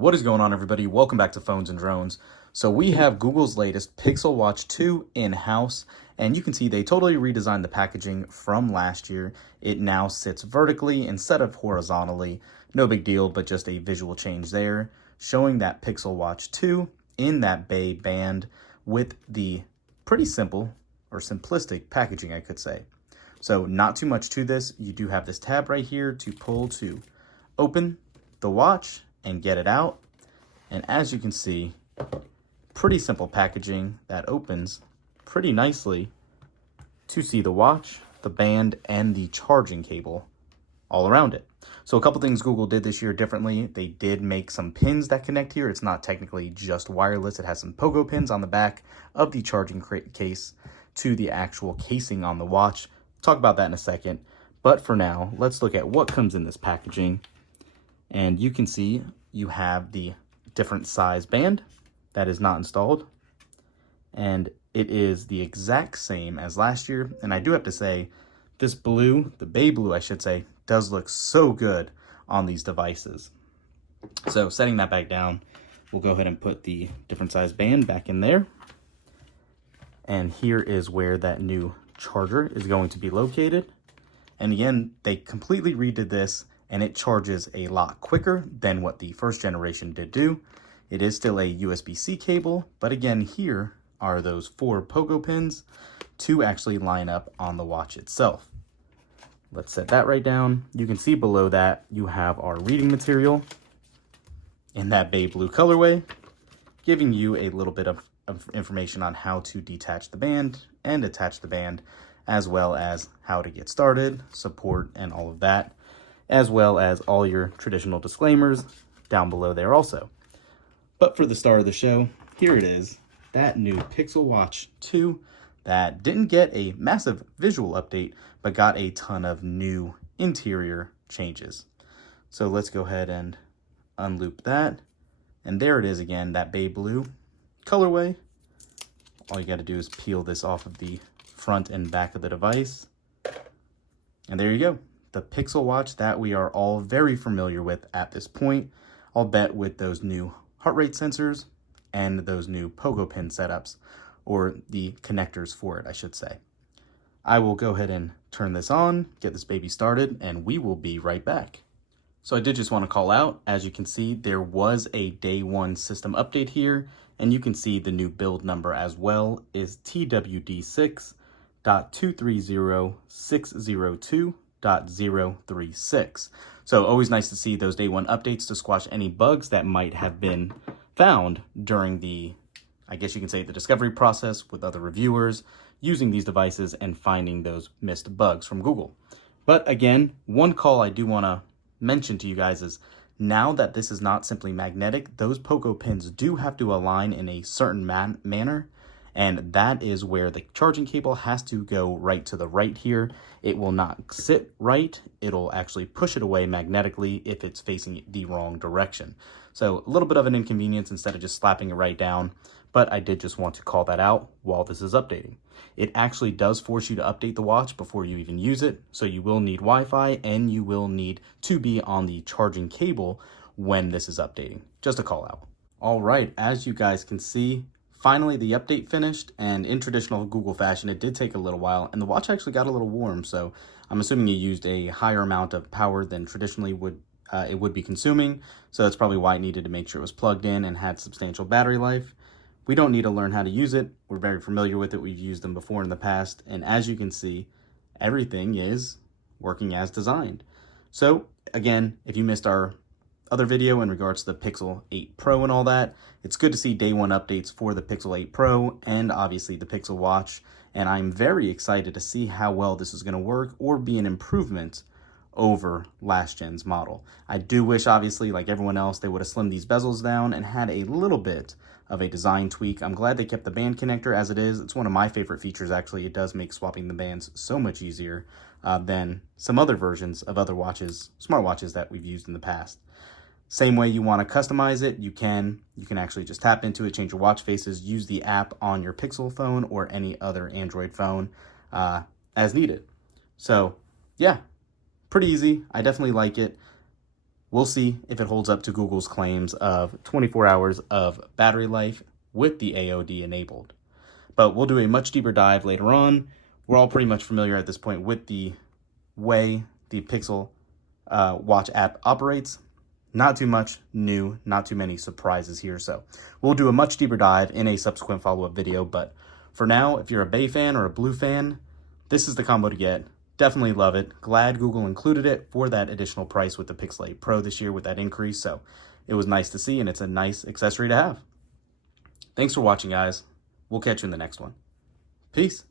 What is going on, everybody? Welcome back to Phones and Drones. So we have Google's latest Pixel Watch 2 in-house, and you can see they totally redesigned the packaging from last year. It now sits vertically instead of horizontally. No big deal, but just a visual change there, showing that Pixel Watch 2 in that bay band with the pretty simple or simplistic packaging, I could say. So not too much to this. You do have this tab right here to pull to open the watch and get it out. And as you can see, pretty simple packaging that opens pretty nicely to see the watch, the band, and the charging cable all around it. So a couple things Google did this year differently. They did make some pins that connect here. It's not technically just wireless. It has some pogo pins on the back of the charging case to the actual casing on the watch. Talk about that in a second. But for now, let's look at what comes in this packaging. And you can see you have the different size band that is not installed. And it is the exact same as last year. And I do have to say, this blue, the bay blue, I should say, does look so good on these devices. So setting that back down, we'll go ahead and put the different size band back in there. And here is where that new charger is going to be located. And again, they completely redid this, and it charges a lot quicker than what the first generation did do. It is still a USB-C cable, but again, here are those 4 pogo pins to actually line up on the watch itself. Let's set that right down. You can see below that you have our reading material in that bay blue colorway, giving you a little bit of information on how to detach the band and attach the band, as well as how to get started, support, and all of that, as well as all your traditional disclaimers down below there also. But for the star of the show, here it is, that new Pixel Watch 2 that didn't get a massive visual update, but got a ton of new interior changes. So let's go ahead and unloop that. And there it is again, that bay blue colorway. All you got to do is peel this off of the front and back of the device. And there you go. The Pixel Watch that we are all very familiar with at this point, I'll bet with those new heart rate sensors and those new pogo pin setups, or the connectors for it, I should say. I will go ahead and turn this on, get this baby started, and we will be right back. So I did just want to call out, as you can see, there was a day 1 system update here, and you can see the new build number as well is TWD6.230602.036. So always nice to see those day 1 updates to squash any bugs that might have been found during the, I guess you can say, the discovery process with other reviewers using these devices and finding those missed bugs from Google. But again, one call I do want to mention to you guys is, now that this is not simply magnetic, those pogo pins do have to align in a certain manner, and that is where the charging cable has to go right to the right here. It will not sit right. It'll actually push it away magnetically if it's facing the wrong direction. So a little bit of an inconvenience instead of just slapping it right down, but I did just want to call that out while this is updating. It actually does force you to update the watch before you even use it, so you will need Wi-Fi and you will need to be on the charging cable when this is updating. Just a call out. All right, as you guys can see, finally the update finished, and in traditional Google fashion, it did take a little while, and the watch actually got a little warm, so I'm assuming you used a higher amount of power than traditionally it would be consuming, so that's probably why it needed to make sure it was plugged in and had substantial battery life. We don't need to learn how to use it. We're very familiar with it. We've used them before in the past, and as you can see, everything is working as designed. So again, if you missed our other video in regards to the Pixel 8 Pro and all that, it's good to see day 1 updates for the Pixel 8 Pro and obviously the Pixel Watch, and I'm very excited to see how well this is going to work or be an improvement over last gen's model. I do wish, obviously, like everyone else, they would have slimmed these bezels down and had a little bit of a design tweak. I'm glad they kept the band connector as it is. It's one of my favorite features, actually. It does make swapping the bands so much easier than some other versions of other watches, smartwatches that we've used in the past. Same way you want to customize it, you can actually just tap into it, change your watch faces, use the app on your Pixel phone or any other Android phone as needed. So yeah, pretty easy. I definitely like it. We'll see if it holds up to Google's claims of 24 hours of battery life with the AOD enabled. But we'll do a much deeper dive later on. We're all pretty much familiar at this point with the way the Pixel Watch app operates. Not too much new, not too many surprises here. So we'll do a much deeper dive in a subsequent follow-up video. But for now, if you're a Bay fan or a Blue fan, this is the combo to get. Definitely love it. Glad Google included it for that additional price with the Pixel 8 Pro this year with that increase. So it was nice to see, and it's a nice accessory to have. Thanks for watching, guys. We'll catch you in the next one. Peace.